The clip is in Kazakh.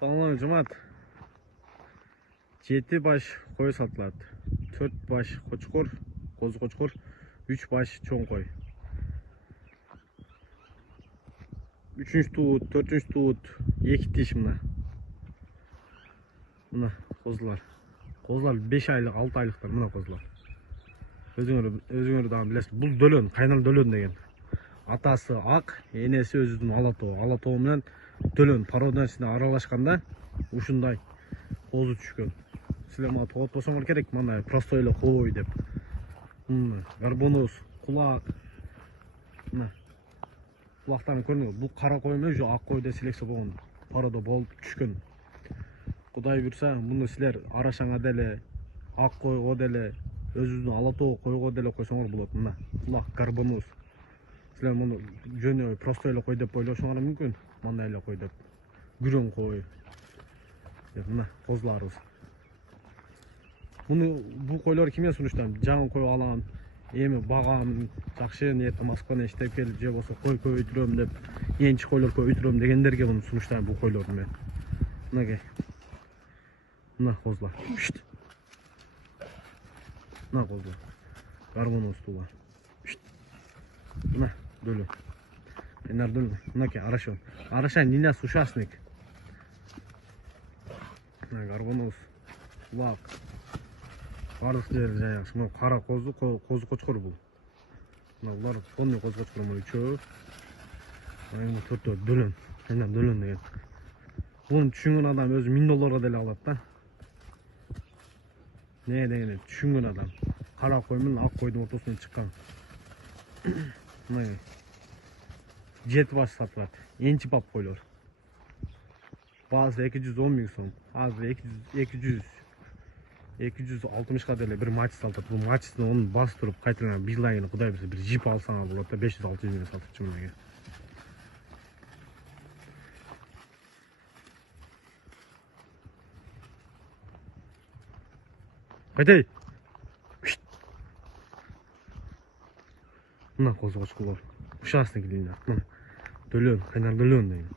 Tamam Cumat. 7 baş koy satılады. 4 baş koçkor, qo'zi qo'chqor, 3 baş cho'ng qo'y. 3-cü tuğut, 4-cü tuğut, 2 tiş mına. Mına qo'zlar. Qo'zlar 5 aylık, 6 aylıklar mına qo'zlar. Özüңөр dağın bilesiz. Бұл dölön, kaynalı dölön деген. Atası ak, enesi özüdün Алатоо. Алатоо менен dölön пародасына аралашканда ушундай қозы түшкөн. Силер мага тоғот болсоңор керек, мына простой эле кой деп. Горбонос, кулак. Мына кулактарын көрдүңүз. Бул кара кой эмес, ак койдо селекция болгон. Пародо болуп түшкөн. Кудай буйрса, муну силер арашаңа деле, ак койго деле, өзүнүн Алатоо койго деле койсоңор болот. Мына кулак горбонос. Силер муну жөнөй простой эле кой деп ойлошуңар мүмкүн. Мындай эле кой деп. Күрөң кой. Мына козларыбыз. Бул койлор кимге сунуштайм? Жаңы кой алам, эми багам, жакшы ниетте Москвадан иштеп келип, же болсо кой көбөйтүрөм деп, энчи койлор көбөйтүрөм дегендерге муну сунуштайм бул койлорду мен. Мынакей. Мына козлар. Мына козлар. Горбонос туулар. Мына дөлө. Энер дөлө. Мынакей арашон. Арашан нина сушасник. Мына горбонос. Кулак. Барлық жері жайық. Мына қара қозы қочқыр бұл. Мына бұлар конный қозы қочқыр мына үшеуі. Мына төртеуі дөлөн. Айнан дөлөн деген. Бұны түшінген адам өзі $1000 деле алады да. Не деген түшінген адам. Қара қой мен ақ қойдың ортасынан шыққан. Мына 7 баш сатылады. Енчі бап қойлар. Bazı 210 сом. Азыр 260 деле бир матч салтат. Бул матчтын onu бастырып кайтадан билайын кудай билсе бир жип алсаң болот да 500-600 миң сатып чымыгы. Кайтай. Мына козу кочкулар. Ушасына келейин. Мына дөлөн, кайнар дөлөн деген.